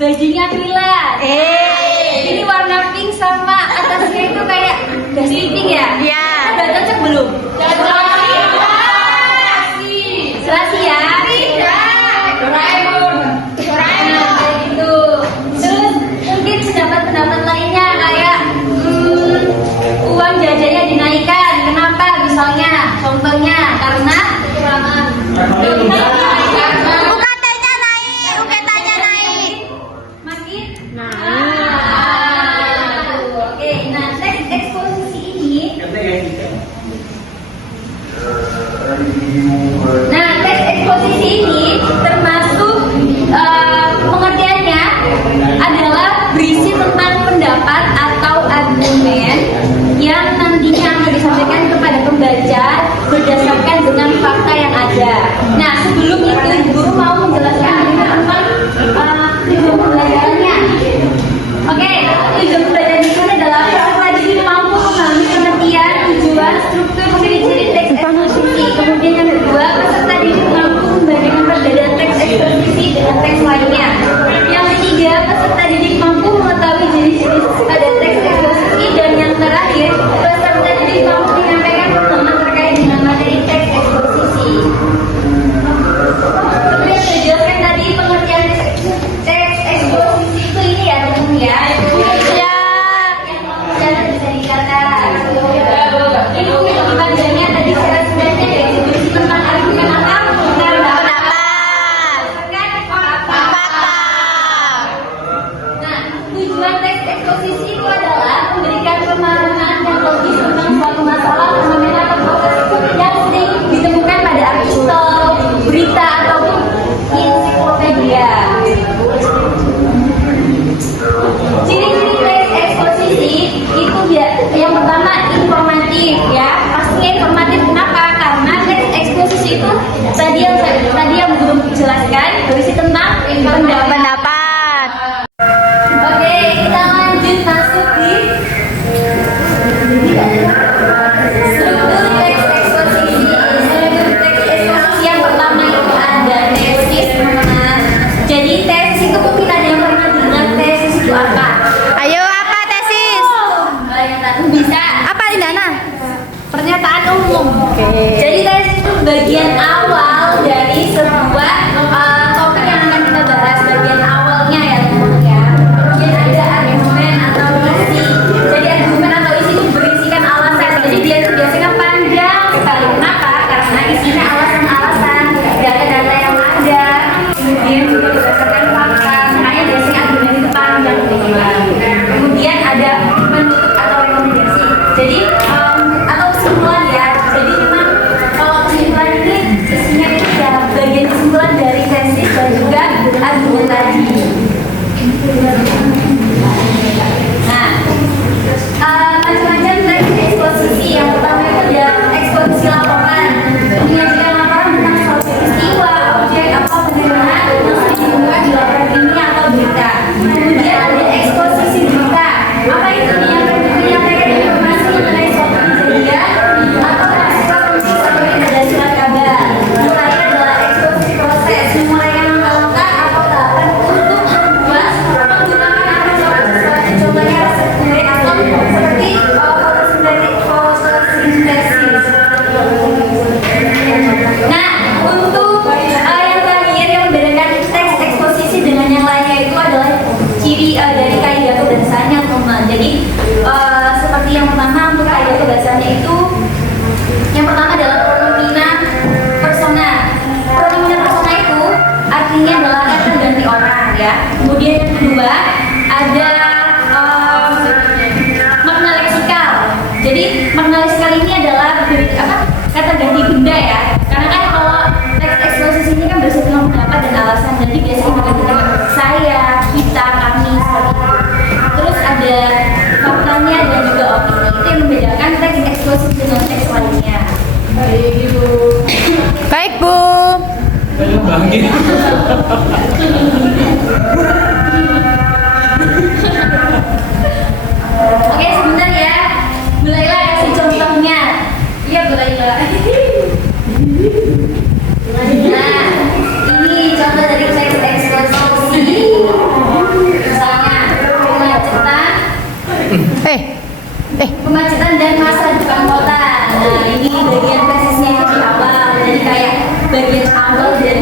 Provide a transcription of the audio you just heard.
bajunya Villa. Ini warna pink sama atasnya itu kayak dasi pink ya? Iya. Udah cocok belum? Selasi ya? Doraemon. Kayak gitu. Terus mungkin pendapat lainnya kayak uang jajannya dinaikkan. Kenapa? Misalnya, contohnya karena kekurangan. UKT-nya naik, UKT-nya naik. Makin? Oke, nah teks eksposisi ini. Nah, teks eksposisi ini termasuk pengertiannya adalah berisi tentang pendapat atau argumen yang nantinya akan disampaikan kepada pembaca berdasarkan dengan fakta yang ada. Nah, sebelum itu guru mau menjelaskan tentang tujuan pembelajarannya. Oke, tujuan pembelajaran itu adalah peserta didik mampu memahami pengertian, tujuan, struktur, ciri-ciri teks eksposisi. Kemudian yang kedua, peserta didik mampu membandingkan perbedaan teks eksposisi dengan teks lainnya. Yang ketiga, peserta didik mampu mengetahui ciri-ciri pada teks eksposisi. Dan yang terakhir, peserta didik mampu menyampaikan pemahaman terkait dengan materi teks eksposisi. Seperti yang saya jelaskan tadi, pengertian teks eksposisi itu ini ya teman ya. Ya. Yang bisa dicatat. Ini panjangnya tadi sebenarnya yaitu berisi tentang argumen atau pendapat. Nah, tujuan teks eksposisi itu adalah memberikan pemahaman dan logis tentang suatu masalah, fenomena atau proses yang sering ditemukan pada artikel, berita ataupun ensiklopedia. Ciri-ciri teks eksposisi itu yang pertama informatif ya, pastinya informatif. Kenapa? Karena teks eksposisi itu tadi yang belum jelaskan berisi tentang pendapat. Oke, kita lanjut masuk di struktur teks eksposisi. Struktur teks eksposisi yang pertama itu ada tesis, teman-teman. Jadi tesis itu mungkin ada yang pernah dengar tesis itu apa? Ayo, apa tesis? Bisa. Apa Lindana? Pernyataan umum. Oke. Jadi tesis itu bagian awal dari sebuah topik yang akan kita bahas, bagian awalnya ya teman-teman ya. Kemudian ada argumen atau isi. Jadi argumen atau isi itu berisikan alasan. Jadi dia itu biasanya panjang sekali. Kenapa? Karena isinya alasan-alasan, data-data yang ada. Kemudian juga berdasarkan fakta. Makanya biasanya argumen itu panjang teman-teman. Kemudian ada penutup atau rekomendasi. Jadi atau kesimpulan ya. Jadi memang kalau kesimpulan ini isinya itu ya bagian kesimpulan dari tesis dan juga argumen tadi. Nah, macam-macam teks eksposisi. Yang pertama itu ada eksposisi laporan, menyajikan laporan tentang suatu peristiwa, objek atau fenomena yang sering ditemukan di laporan ini atau berita. Kemudian ada eksposisi berita. Apa itu? Yang menyampaikan informasi mengenai suatu kejadian atau peristiwa penting seperti pada surat kabar. Mulai adalah eksposisi proses, memulaikan langkah-langkah atau tahapan untuk membuat menggunakan alat sesuatu. Contohnya resep kue atau seperti fotosintesis. Nah, untuk yang terakhir yang membedakan teks eksposisi dengan yang lainnya itu adalah ciri dari kaidah kebahasaannya, teman. Jadi seperti yang pertama untuk kaidah kebahasaannya itu yang pertama adalah pronomina persona. Pronomina persona itu artinya adalah kata ganti orang ya. Kemudian yang kedua ada makna leksikal. Jadi makna leksikal ini adalah kata ganti benda ya. Karena kan kalau teks eksposisi ini kan berisi tentang pendapat dan alasan. Jadi biasanya menggantikan saya, kita, kami seperti itu. Terus ada faktanya dan juga opini. Itu yang membedakan teks eksposisi dengan teks lainnya. Baik, Bu. Oke, sebentar ya. Mulailah kasih contohnya. Iya, mulailah. Nah, ini contoh dari teks eksposisi. Kemacetan dan masa depan kota. Nah, ini bagian tesisnya itu di awal. Jadi kayak bagian awal dari